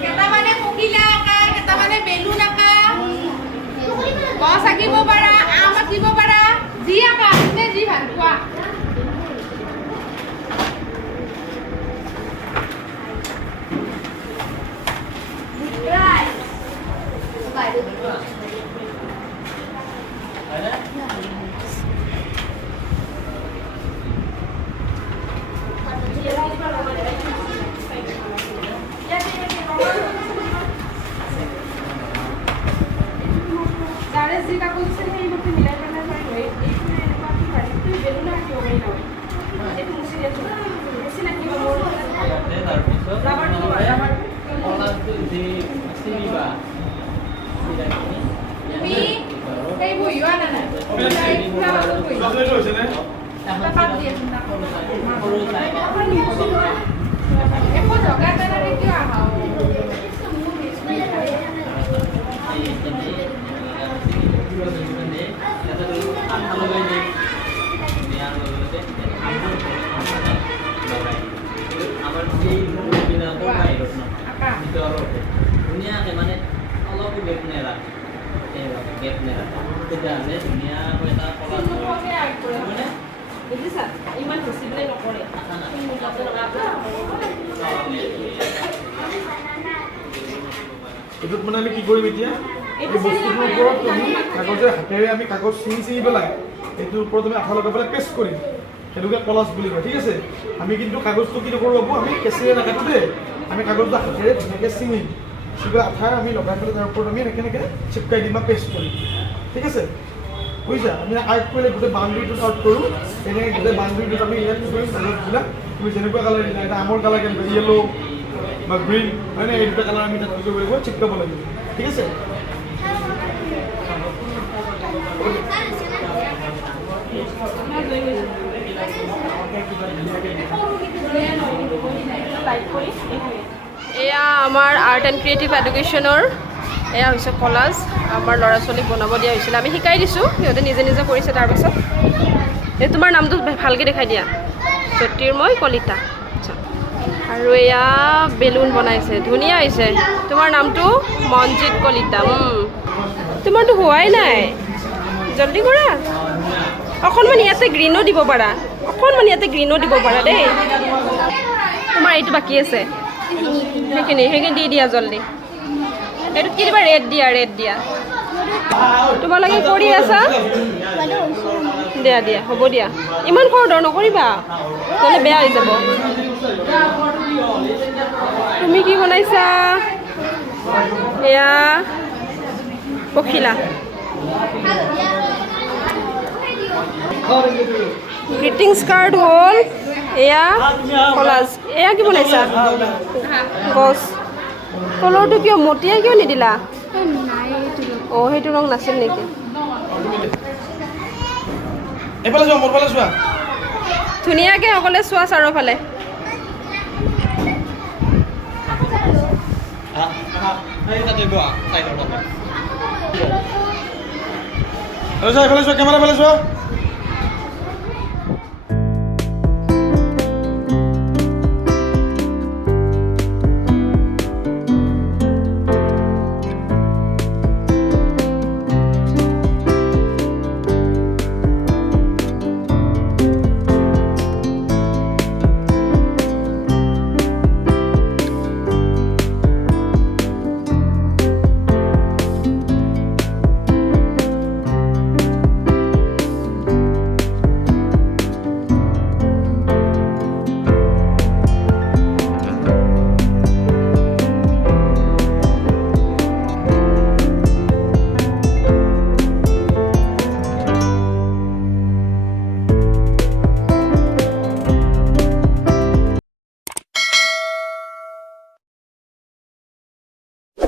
কেইটামানে পকিলা আঁকা, কেইটামানে বেলুন আঁকা, গছ আঁকিব পাৰা, আম আঁকিব পাৰা, যি আঁকা নে যি ভাল পোৱা। যি কাগজ আছে সেইমতে মিলাই পেলাই পাৰিব। এইটো এনেকুৱা কি পাৰি তুমি বেলুন আঁকিব পাৰি ন এইটো মুচি দিয়াচোন মুচি নাকিব মোৰ তুমি সেই বহিও আনা নাই পাত দিয়াচোন একো জগা পেলাই কিয় আহা ধুনীয়াকৈ মানে অলপ গেপ নেৰাখে গেপ নেৰাখে তেতিয়াহ'লে ধুনীয়াকৈ এটা কলা বুজিছা ইমান বেছি পেলাই নকৰে এইটোত মানে আমি কি কৰিম এতিয়া এই বস্তুটোৰ ওপৰত আমি কাগজেৰে হাতেৰে আমি কাগজ ছিঙি ছিঙি পেলাই এইটোৰ ওপৰত আমি আঠা লগাই পেলাই পেষ্ট কৰিম সেইটোকে কলাজ বুলি কয় ঠিক আছে আমি কিন্তু কাগজটো কি নকৰোঁ বাবু আমি কেঁচিৰে নাকাটো দেই আমি কাগজটো হাতেৰে ধুনীয়াকৈ ছিঙিম ছিঙি আঠা আমি লগাই পেলাই তাৰ ওপৰত আমি এনেকৈ এনেকৈ চিপকাই দিম বা পেষ্ট কৰিম ঠিক আছে বুজিছা আমি আৰ্ট কৰিলে গোটেই বাউণ্ডেৰীটোত আৰ্ট কৰোঁ তেনেকৈ গোটেই বাউণ্ডেৰীটোত আমি ইয়াত কি কৰিম কাগজবিলাক তুমি যেনেকুৱা কালাৰ দিলা এটা আমৰ কালাৰ কেনেকুৱা য়েল্লো বা গ্ৰীণ হয় নে এই দুটা কালাৰ আমি তাত কি কৰিব লাগিব চিপকাব লাগিব ঠিক আছে এয়া আমাৰ আৰ্ট এণ্ড ক্ৰিয়েটিভ এডুকেশ্যনৰ এয়া হৈছে কলাজ আমাৰ ল'ৰা ছোৱালীক বনাব দিয়া হৈছিলে আমি শিকাই দিছোঁ সিহঁতে নিজে নিজে কৰিছে তাৰপাছত এই তোমাৰ নামটো ভালকৈ দেখাই দিয়া জ্যোতিৰ্ময় কলিতা আচ্ছা আৰু এয়া বেলুন বনাইছে ধুনীয়া হৈছে তোমাৰ নামটো মনজিত কলিতা তোমাৰতো হোৱাই নাই জলদি কৰা অকণমান ইয়াতে গ্ৰীণো দিব পাৰা অকণমান ইয়াতে গ্ৰীণো দিব পাৰা দেই তোমাৰ এইটো বাকী আছে সেইখিনি দি দিয়া জলদি এইটোত কি দিবা ৰেড দিয়া তোমালোকে কৰি আছা দিয়া হ'ব দিয়া ইমান খৰদৰ নকৰিবা নহ'লে বেয়া হৈ যাব তুমি কি বনাইছা এয়া পখিলা গ্ৰিটিংছ কাৰ্ড হ'ল এয়া কলাজ এয়া কি বনাইছা গছ তলৰটো কিয় মটিয়াই কিয় নিদিলা অঁ সেইটো ৰং নাছিল নেকি ধুনীয়াকৈ সকলোৱে চোৱা চাৰিওফালে এইফালে চোৱা কেমেৰা ফালে চোৱা